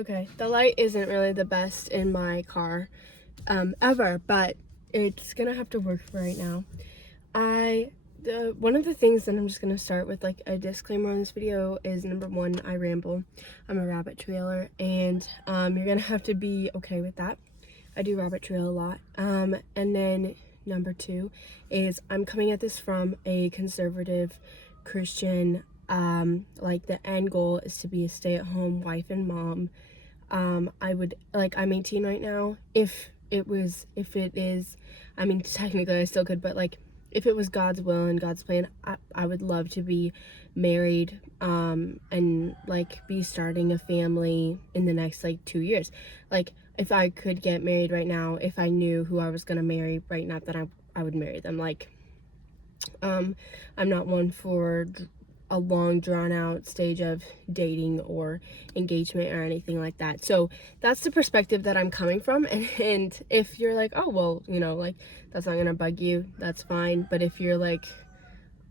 Okay, the light isn't really the best in my car ever, but it's gonna have to work for right now. One of the things that I'm just gonna start with, like, a disclaimer on this video is, number one, I ramble. I'm a rabbit trailer, and you're gonna have to be okay with that. I do rabbit trail a lot. And then number two is I'm coming at this from a conservative Christian, like, the end goal is to be a stay-at-home wife and mom. I'm 18 right now. If it is, I mean, technically I still could, but like, if it was God's will and God's plan, I would love to be married, and like be starting a family in the next like 2 years. Like, if I could get married right now, if I knew who I was gonna marry right now, then I would marry them. Like, I'm not one for a long drawn out stage of dating or engagement or anything like that. So that's the perspective that I'm coming from. And if you're like, oh, well, you know, like, that's not gonna bug you, that's fine. But if you're like,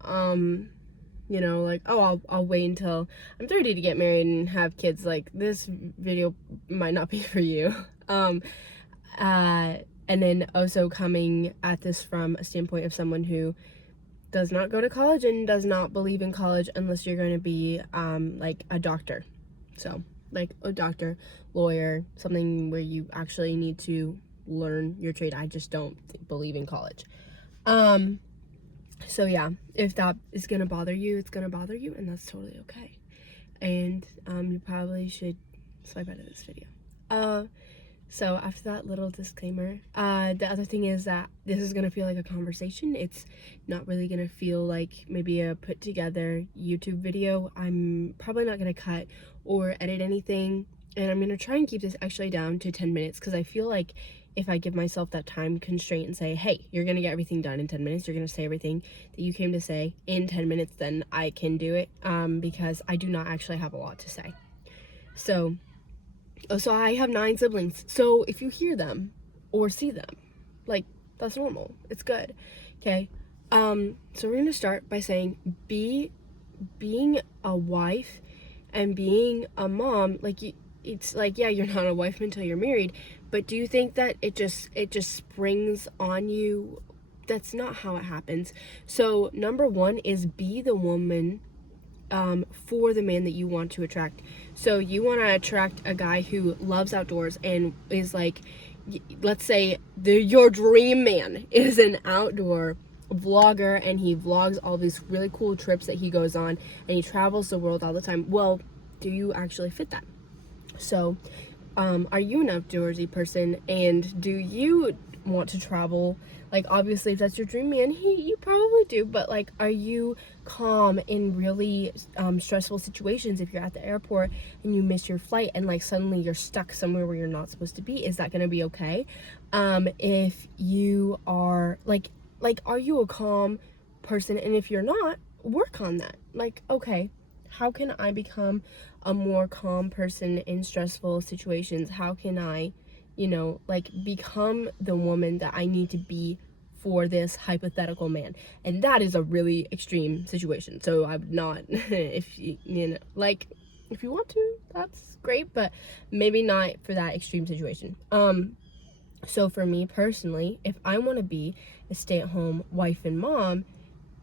you know, like, oh, I'll wait until I'm 30 to get married and have kids, like, this video might not be for you. And then also coming at this from a standpoint of someone who does not go to college and does not believe in college unless you're going to be like a doctor. So like a doctor, lawyer, something where you actually need to learn your trade. I just don't believe in college. So yeah, if that is going to bother you, it's going to bother you, and that's totally okay. And you probably should swipe out of this video. So after that little disclaimer, the other thing is that this is gonna feel like a conversation. It's not really gonna feel like maybe a put together YouTube video. I'm probably not gonna cut or edit anything, and I'm gonna try and keep this actually down to 10 minutes, because I feel like if I give myself that time constraint and say, hey, you're gonna get everything done in 10 minutes, you're gonna say everything that you came to say in 10 minutes, then I can do it, because I do not actually have a lot to say. So I have 9 siblings. So if you hear them or see them, like, that's normal. It's good. Okay. So we're gonna start by saying being a wife and being a mom, like, it's like, yeah, you're not a wife until you're married, but do you think that it just springs on you? That's not how it happens. So number one is be the woman for the man that you want to attract. So you want to attract a guy who loves outdoors and is like, let's say your dream man is an outdoor vlogger, and he vlogs all these really cool trips that he goes on, and he travels the world all the time. Well, do you actually fit that? So are you an outdoorsy person, and do you want to travel? Like, obviously, if that's your dream man, you probably do, but like, are you calm in really stressful situations? If you're at the airport and you miss your flight and like suddenly you're stuck somewhere where you're not supposed to be, is that going to be okay? If you are like are you a calm person? And if you're not, work on that. Like, okay, how can I become a more calm person in stressful situations? How can I, you know, like, become the woman that I need to be for this hypothetical man? And that is a really extreme situation. So I would not, if you know, like, if you want to, that's great, but maybe not for that extreme situation. So for me personally, if I want to be a stay-at-home wife and mom,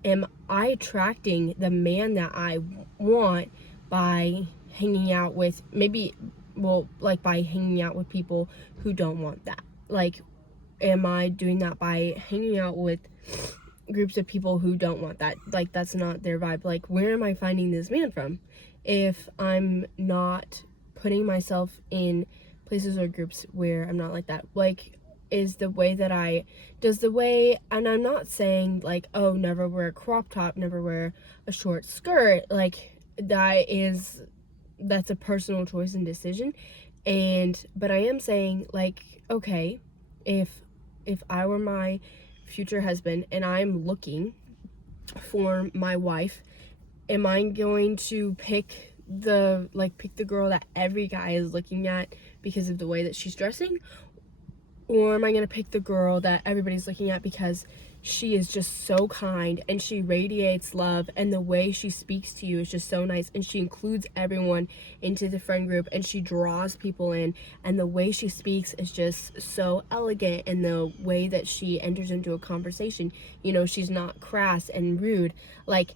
am I attracting the man that I want by hanging out with by hanging out with people who don't want that? Like, am I doing that by hanging out with groups of people who don't want that? Like, that's not their vibe. Like, where am I finding this man from if I'm not putting myself in places or groups where I'm not like that? Like, and I'm not saying like, oh, never wear a crop top, never wear a short skirt. Like, that's a personal choice and decision. But I am saying, like, okay, if I were my future husband and I'm looking for my wife, am I going to pick the girl that every guy is looking at because of the way that she's dressing? Or am I going to pick the girl that everybody's looking at because she is just so kind and she radiates love, and the way she speaks to you is just so nice, and she includes everyone into the friend group and she draws people in, and the way she speaks is just so elegant, and the way that she enters into a conversation, you know, she's not crass and rude. Like,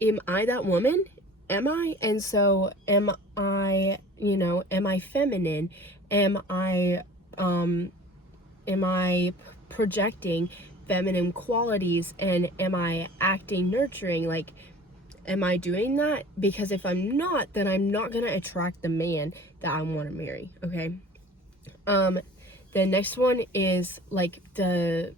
am I that woman? Am I? And so am I, you know, am I feminine? Am I projecting feminine qualities, and am I acting nurturing? Like, am I doing that? Because if I'm not, then I'm not gonna attract the man that I want to marry. Okay. The next one is like the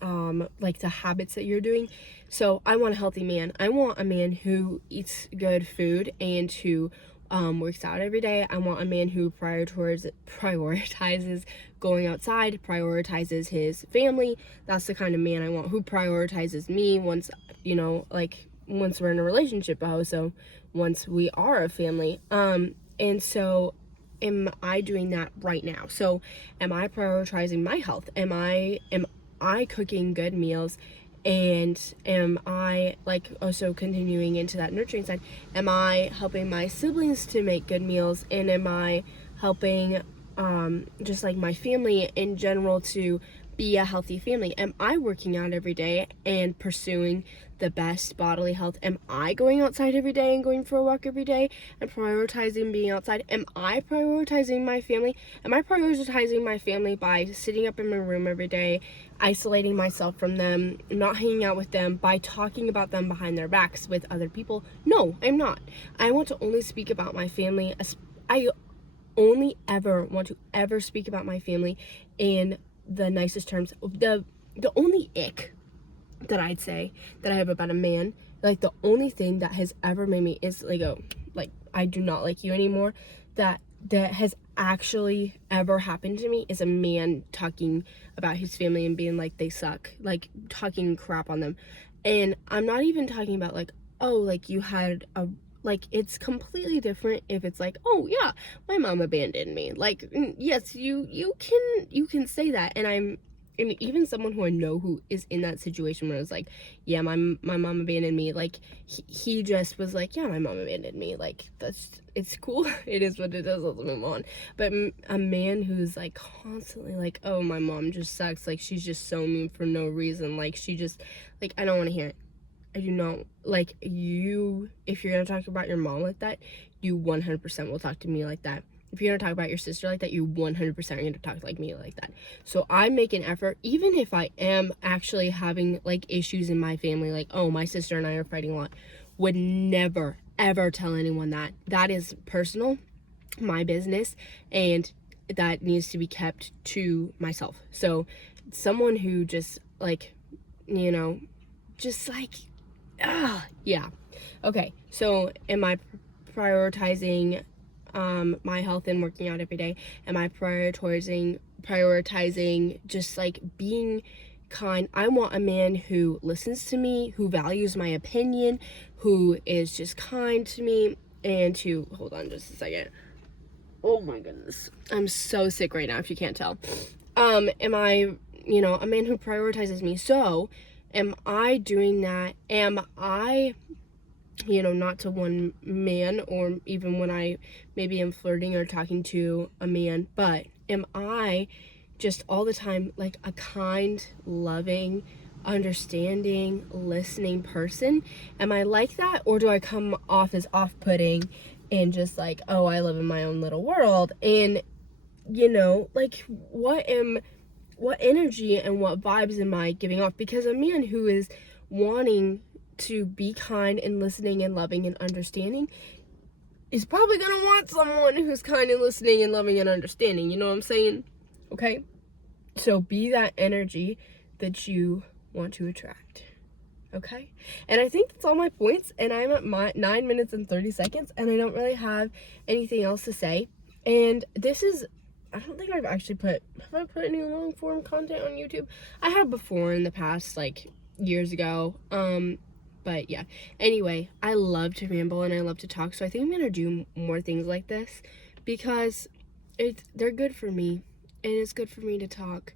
habits that you're doing. So I want a healthy man. I want a man who eats good food and who works out every day. I want a man who prioritizes going outside, prioritizes his family. That's the kind of man I want, who prioritizes me once, you know, like once we're in a relationship, also once we are a family. And so am I doing that right now? So am I prioritizing my health? Am I cooking good meals? And am I, like, also continuing into that nurturing side, am I helping my siblings to make good meals? And am I helping just like my family in general to be a healthy family? Am I working out every day and pursuing the best bodily health? Am I going outside every day and going for a walk every day and prioritizing being outside? Am I prioritizing my family? Am I prioritizing my family by sitting up in my room every day, isolating myself from them, not hanging out with them, by talking about them behind their backs with other people? No, I'm not. I want to only speak about my family. I only ever want to ever speak about my family in the nicest terms. The only ick that I'd say that I have about a man, like the only thing that has ever made me is like, oh, like, I do not like you anymore, that has actually ever happened to me, is a man talking about his family and being like they suck, like talking crap on them. And I'm not even talking about like, oh, like you had a, like, it's completely different if it's like, oh yeah, my mom abandoned me. Like, yes, you can say that, and even someone who I know who is in that situation where it's like, yeah, my mom abandoned me, like he just was like, yeah, my mom abandoned me, like it's cool. It is what it is, let's move on. But a man who's like constantly like, oh, my mom just sucks, like she's just so mean for no reason, like she just, like, I don't want to hear it. I do not, like, you, if you're gonna talk about your mom like that, you 100% will talk to me like that. If you're gonna talk about your sister like that, you 100% are gonna talk like me like that. So I make an effort, even if I am actually having like issues in my family, like, oh, my sister and I are fighting a lot, would never ever tell anyone that. That is personal, my business, and that needs to be kept to myself. So someone who just like, you know, just like, yeah. Okay, so am I prioritizing my health and working out every day? Am I prioritizing just like being kind? I want a man who listens to me, who values my opinion, who is just kind to me, and who, hold on just a second. Oh my goodness, I'm so sick right now if you can't tell. Am I, you know, a man who prioritizes me? So am I doing that? Am I, you know, not to one man, or even when I maybe am flirting or talking to a man, but am I just all the time like a kind, loving, understanding, listening person? Am I like that, or do I come off as off-putting and just like, oh, I live in my own little world? And, you know, like, what energy and what vibes am I giving off? Because a man who is wanting to be kind and listening and loving and understanding is probably gonna want someone who's kind and listening and loving and understanding. You know what I'm saying? Okay? So be that energy that you want to attract. Okay? And I think that's all my points, and I'm at my 9 minutes and 30 seconds, and I don't really have anything else to say. And this is, I don't think I've actually have I put any long form content on YouTube? I have before in the past, like years ago. But yeah. Anyway, I love to ramble and I love to talk, so I think I'm gonna do more things like this because they're good for me, and it's good for me to talk.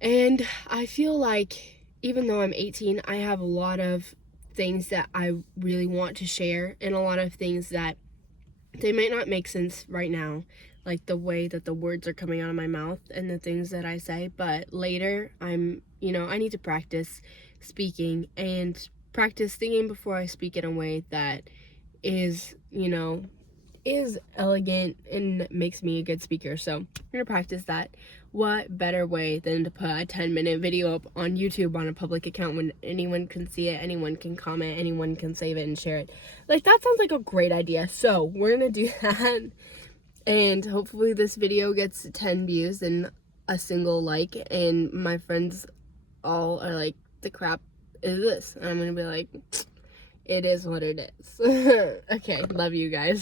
And I feel like even though I'm 18, I have a lot of things that I really want to share, and a lot of things that they might not make sense right now, like the way that the words are coming out of my mouth and the things that I say, but later I need to practice speaking and practice thinking before I speak in a way that is, is elegant and makes me a good speaker. So I'm gonna practice that. What better way than to put a 10-minute video up on YouTube on a public account when anyone can see it, anyone can comment, anyone can save it and share it. Like, that sounds like a great idea. So we're gonna do that, and hopefully this video gets 10 views and a single like, and my friends all are like, the crap is this? And I'm gonna be like, it is what it is. Okay, love you guys.